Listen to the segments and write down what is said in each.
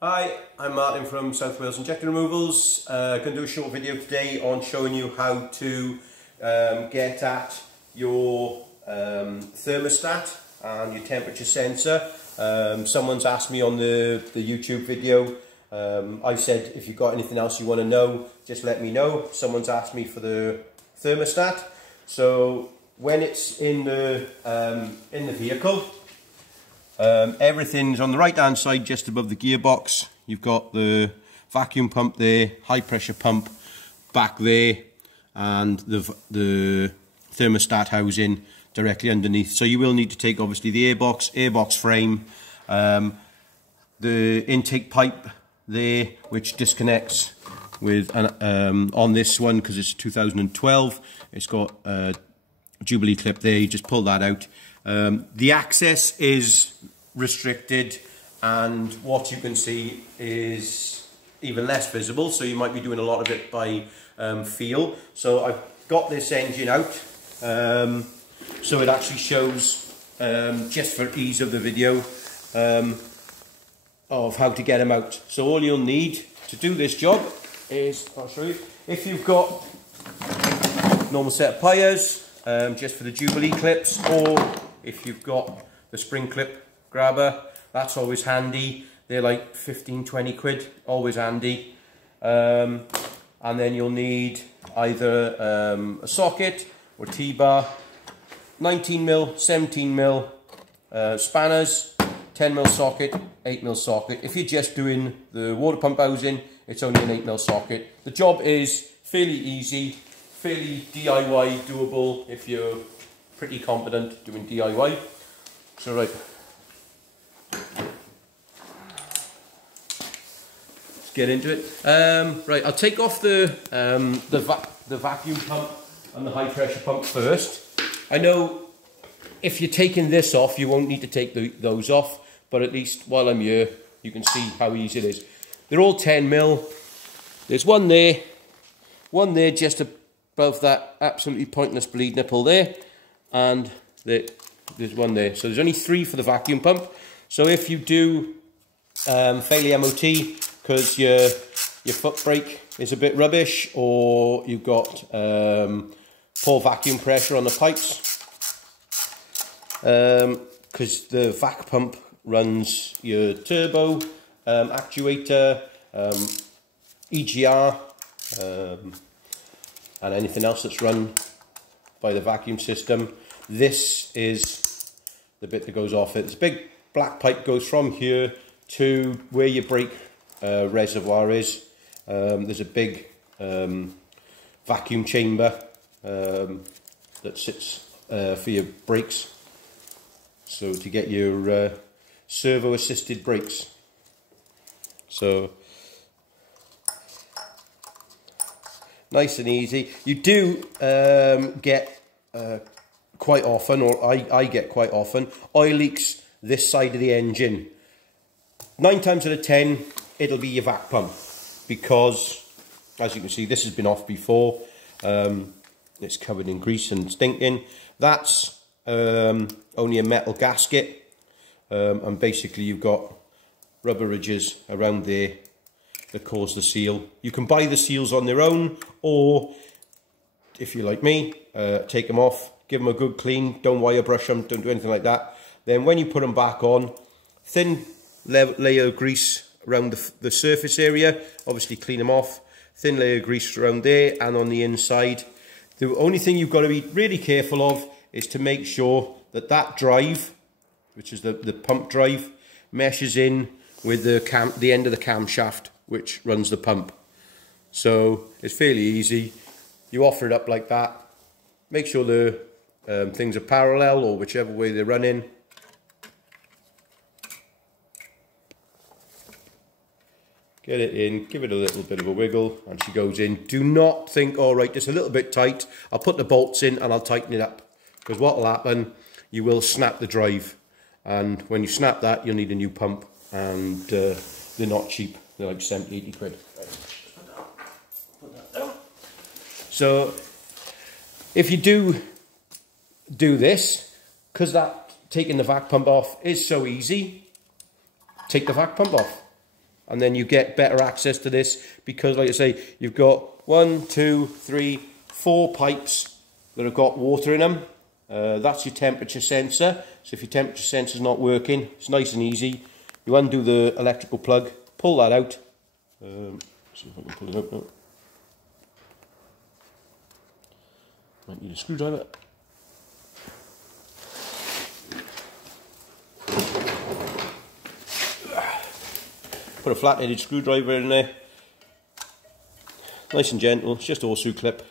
Hi, I'm Martin from South Wales Injector Removals. Going to do a short video today on showing you how to get at your thermostat and your temperature sensor. Someone's asked me on the YouTube video. I said if you've got anything else you want to know, just let me know. Someone's asked me for the thermostat. So when it's in the vehicle, everything's on the right hand side just above the gearbox. You've got the vacuum pump there, high pressure pump back there, and the thermostat housing directly underneath. So you will need to take obviously the airbox frame, the intake pipe there, which disconnects with on this one because it's 2012. It's got a Jubilee clip there. You just pull that out. The access is restricted, and what you can see is even less visible, so you might be doing a lot of it by feel. So I've got this engine out, so it actually shows, just for ease of the video, of how to get them out. So all you'll need to do this job is, I'll show you, if you've got normal set of pliers, just for the Jubilee clips, or if you've got the spring clip grabber, that's always handy. They're like 15-20 quid, always handy. And then you'll need either a socket or T-bar, 19mm, 17mm spanners, 10mm socket, 8mm socket. If you're just doing the water pump housing, it's only an 8mm socket. The job is fairly easy, fairly DIY doable if you're pretty competent doing DIY. So right, let's get into it. Right, I'll take off the vacuum pump and the high pressure pump first. I know if you're taking this off, you won't need to take those off, but at least while I'm here, you can see how easy it is. They're all 10mm. There's one there just above that absolutely pointless bleed nipple there, and there's one there. So there's only 3 for the vacuum pump. So if you do fail the MOT because your foot brake is a bit rubbish, or you've got poor vacuum pressure on the pipes, because the vac pump runs your turbo, actuator, EGR, and anything else that's run by the vacuum system. This is the bit that goes off it. This big black pipe goes from here to where your brake reservoir is. There's a big vacuum chamber that sits for your brakes, so to get your servo assisted brakes. So nice and easy. You do get quite often, or I get quite often, oil leaks this side of the engine. 9 times out of 10 it'll be your vac pump, because as you can see this has been off before. It's covered in grease and stinking. That's only a metal gasket, and basically you've got rubber ridges around there that cause the seal. You can buy the seals on their own, or if you're like me, take them off, give them a good clean, don't wire brush them, don't do anything like that. Then when you put them back on, thin layer of grease around the surface area, obviously clean them off, thin layer of grease around there and on the inside. The only thing you've got to be really careful of is to make sure that that drive, which is the pump drive, meshes in with the end of the camshaft which runs the pump. So it's fairly easy. You offer it up like that, make sure the things are parallel, or whichever way they're running. Get it in, give it a little bit of a wiggle, and she goes in. Do not think, all right, it's a little bit tight, I'll put the bolts in and I'll tighten it up, because what will happen, you will snap the drive, and when you snap that, you'll need a new pump, and they're not cheap. They're like 70, 80 quid. Right. Put that down. So if you do this, because that taking the vac pump off is so easy, take the vac pump off. and then you get better access to this, because like I say, you've got 1, 2, 3, 4 pipes that have got water in them. That's your temperature sensor. So if your temperature sensor is not working, it's nice and easy. You undo the electrical plug, pull that out. See if I can pull it out now. Might need a screwdriver. Put a flat-headed screwdriver in there. Nice and gentle, it's just Orsu clip.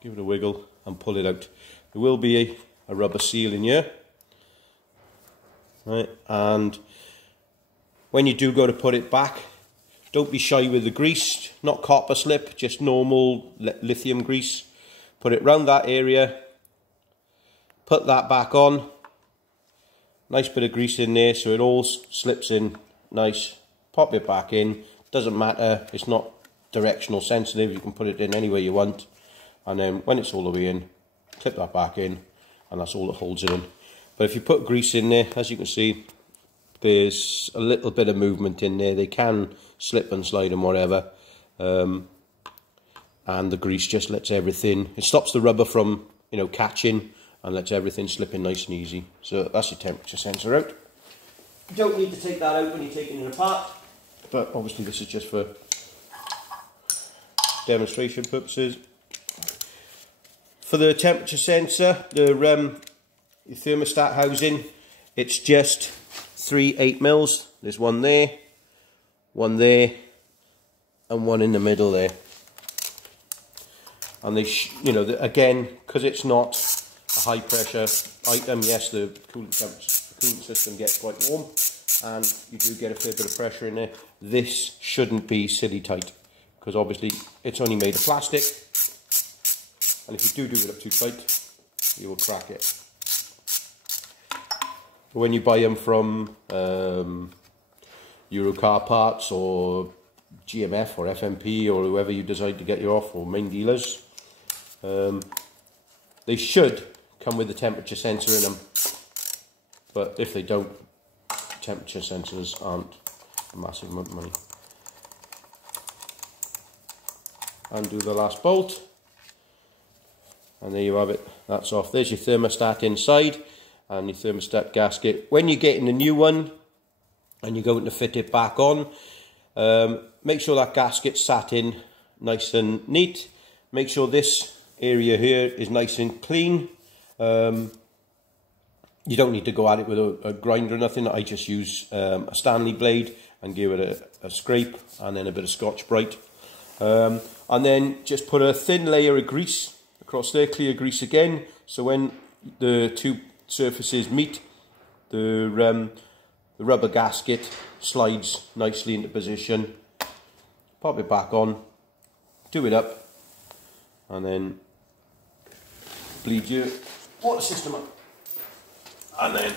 Give it a wiggle and pull it out. There will be a rubber seal in here. Right, and when you do go to put it back, don't be shy with the grease, not copper slip, just normal lithium grease. Put it round that area, put that back on. Nice bit of grease in there so it all slips in nice. Pop it back in, doesn't matter, it's not directional sensitive, you can put it in any way you want. And then when it's all the way in, clip that back in, and that's all that holds it in. But if you put grease in there, as you can see, there's a little bit of movement in there. They can slip and slide and whatever. And the grease just lets everything, it stops the rubber from, you know, catching, and lets everything slip in nice and easy. So that's your temperature sensor out. You don't need to take that out when you're taking it apart, but obviously this is just for demonstration purposes. For the temperature sensor, the thermostat housing, it's just 3 8mm. There's one there, and one in the middle there. And they, you know, again, because it's not a high pressure item, yes, the cooling system gets quite warm, and you do get a fair bit of pressure in there. This shouldn't be silly tight, because obviously it's only made of plastic, and if you do it up too tight, you will crack it. When you buy them from Euro car parts or GMF or FMP or whoever you decide to get you off, or main dealers, they should come with a temperature sensor in them, but if they don't, temperature sensors aren't a massive amount of money. Undo the last bolt, and there you have it, that's off. There's your thermostat inside and your thermostat gasket. When you're getting the new one and you're going to fit it back on, make sure that gasket's sat in nice and neat. Make sure this area here is nice and clean. You don't need to go at it with a grinder or nothing. I just use a Stanley blade and give it a scrape and then a bit of Scotch-Brite. And then just put a thin layer of grease across there, clear grease again, so when the two surfaces meet, the rubber gasket slides nicely into position. Pop it back on, do it up, and then bleed your water system up. And then,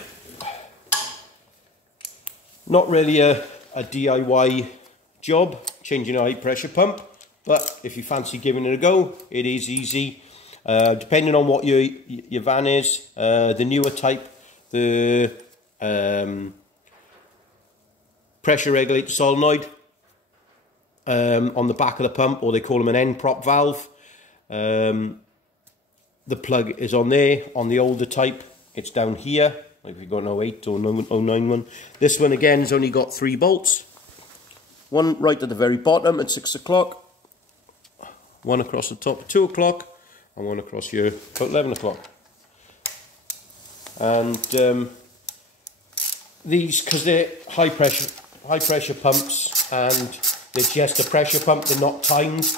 not really a DIY job, changing a high pressure pump, but if you fancy giving it a go, it is easy. Depending on what your van is, the newer type, the pressure regulator solenoid on the back of the pump, or they call them an end prop valve. The plug is on there. On the older type, it's down here, like if you've got an 08 or 09 one. This one again has only got 3 bolts. One right at the very bottom at 6 o'clock, one across the top at 2 o'clock, and one across here at 11 o'clock. And these, because they're high pressure pumps, and they're just a pressure pump, they're not timed.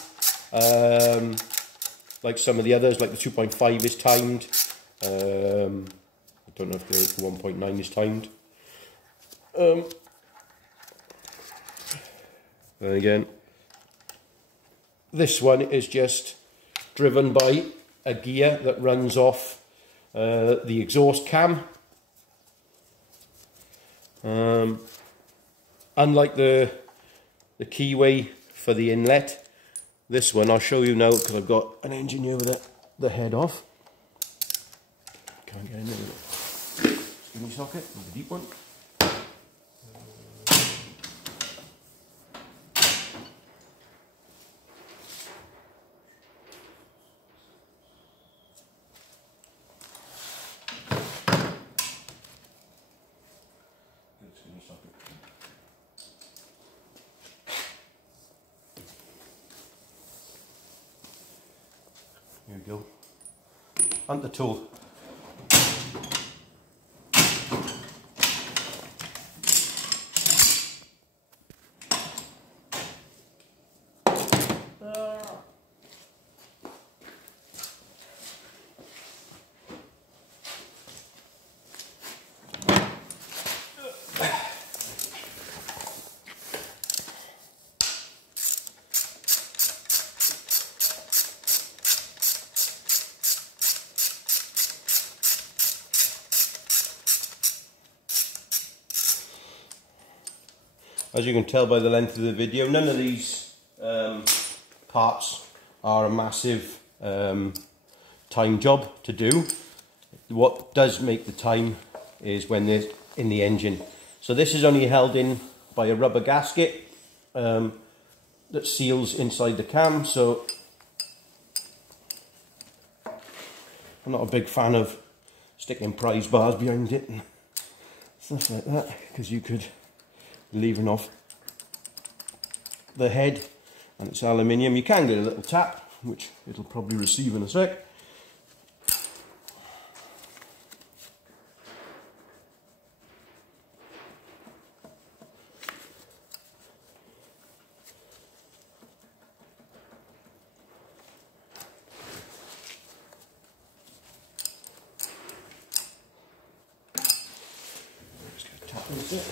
Like some of the others, like the 2.5 is timed. I don't know if the 1.9 is timed. And again, this one is just driven by a gear that runs off the exhaust cam. Unlike the keyway for the inlet, this one I'll show you now, because I've got an engine here with the head off. Can't get in there with it. Spinning socket, with the deep one. Here we go. And the tool. As you can tell by the length of the video, none of these parts are a massive time job to do. What does make the time is when they're in the engine. So this is only held in by a rubber gasket that seals inside the cam. So I'm not a big fan of sticking prize bars behind it and stuff like that, because you could leaving off the head, and it's aluminium. You can get a little tap, which it'll probably receive in a sec. Just gonna tap into it.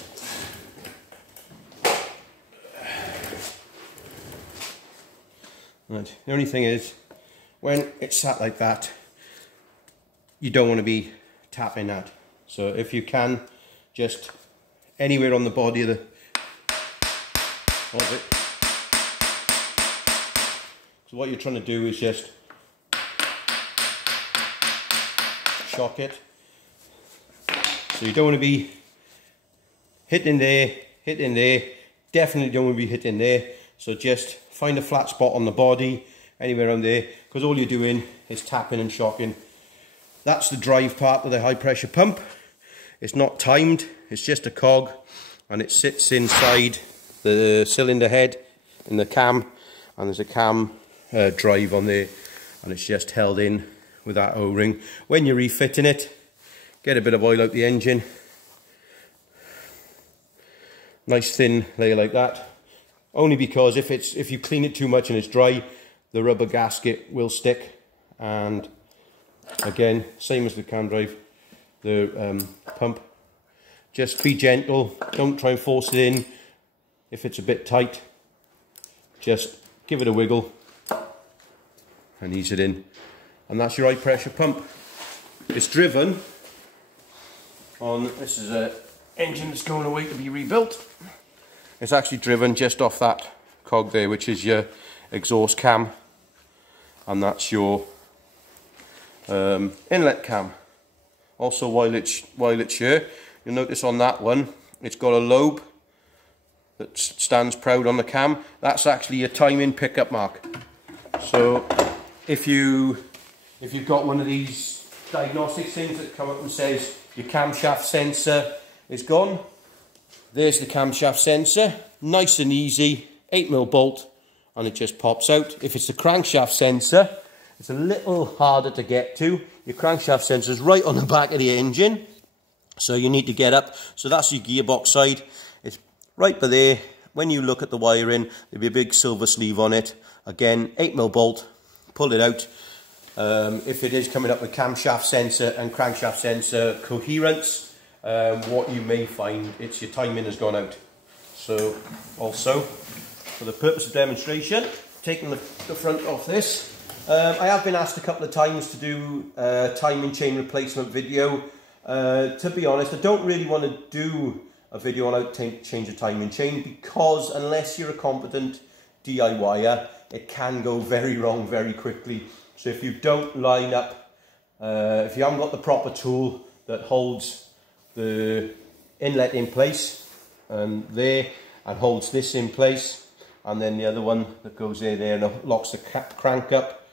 Right. The only thing is, when it's sat like that, you don't want to be tapping that. So if you can, just anywhere on the body of it. So what you're trying to do is just shock it. So you don't want to be hitting there, definitely don't want to be hitting there. So just find a flat spot on the body, anywhere around there, because all you're doing is tapping and shocking. That's the drive part of the high pressure pump. It's not timed, it's just a cog, and it sits inside the cylinder head in the cam, and there's a cam drive on there, and it's just held in with that O-ring. When you're refitting it, get a bit of oil out the engine, nice thin layer like that. Only because if you clean it too much and it's dry, the rubber gasket will stick. And again, same as the cam drive, the pump. Just be gentle, don't try and force it in. If it's a bit tight, just give it a wiggle and ease it in. And that's your high pressure pump. It's driven on, this is an engine that's going away to be rebuilt. It's actually driven just off that cog there, which is your exhaust cam, and that's your inlet cam. Also, while it's here, you'll notice on that one, it's got a lobe that stands proud on the cam. That's actually your timing pickup mark. So if you've got one of these diagnostic things that come up and says your camshaft sensor is gone, there's the camshaft sensor, nice and easy, 8mm bolt, and it just pops out. If it's the crankshaft sensor, it's a little harder to get to. Your crankshaft sensor is right on the back of the engine, so you need to get up. So that's your gearbox side. It's right by there. When you look at the wiring, there'll be a big silver sleeve on it. Again, 8mm bolt, pull it out. If it is coming up with camshaft sensor and crankshaft sensor coherence, what you may find, it's your timing has gone out. So also, for the purpose of demonstration, taking the front off this, I have been asked a couple of times to do a timing chain replacement video. To be honest, I don't really want to do a video on how to change a timing chain, because unless you're a competent DIYer, it can go very wrong very quickly. So if you don't line up, if you haven't got the proper tool that holds the inlet in place and there, and holds this in place, and then the other one that goes there and locks the crank up.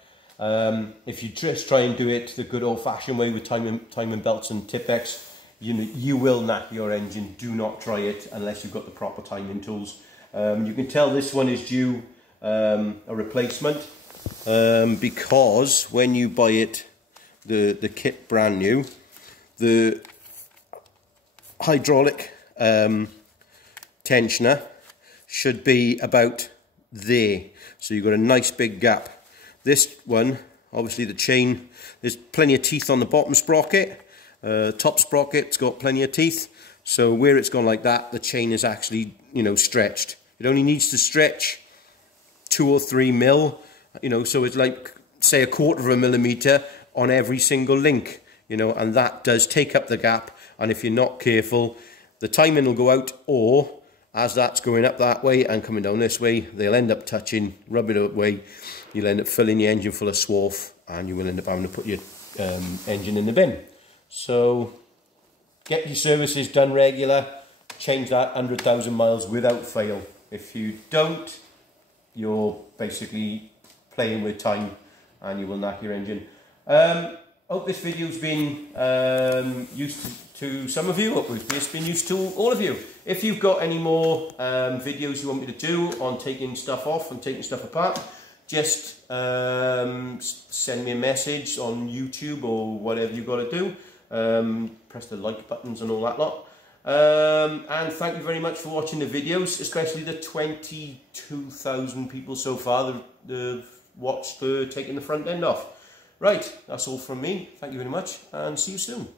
If you just try and do it the good old-fashioned way with timing belts and Tipex, you will knack your engine. Do not try it unless you've got the proper timing tools. You can tell this one is due a replacement because when you buy it, the kit brand new, the hydraulic tensioner should be about there, so you've got a nice big gap. This one, obviously the chain, there's plenty of teeth on the bottom sprocket. Top sprocket's got plenty of teeth, so where it's gone like that, the chain is actually, you know, stretched. It only needs to stretch 2 or 3 mil, you know, so it's like, say, 1/4 millimeter on every single link, you know, and that does take up the gap. And if you're not careful, the timing will go out, or as that's going up that way and coming down this way, they'll end up touching, rub it away. You'll end up filling your engine full of swarf, and you will end up having to put your engine in the bin. So get your services done regular, change that 100,000 miles without fail. If you don't, you're basically playing with time and you will knack your engine. Hope this video's been used to some of you. Hope it's been used to all of you. If you've got any more videos you want me to do on taking stuff off and taking stuff apart, just send me a message on YouTube or whatever you've got to do. Press the like buttons and all that lot. And thank you very much for watching the videos, especially the 22,000 people so far that have watched taking the front end off. Right, that's all from me. Thank you very much, and see you soon.